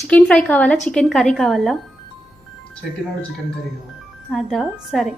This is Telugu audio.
చికెన్ ఫ్రై కావాలా చికెన్ కర్రీ కావాలా? చికెన్ కర్రీ కావాలి. అదా సరే.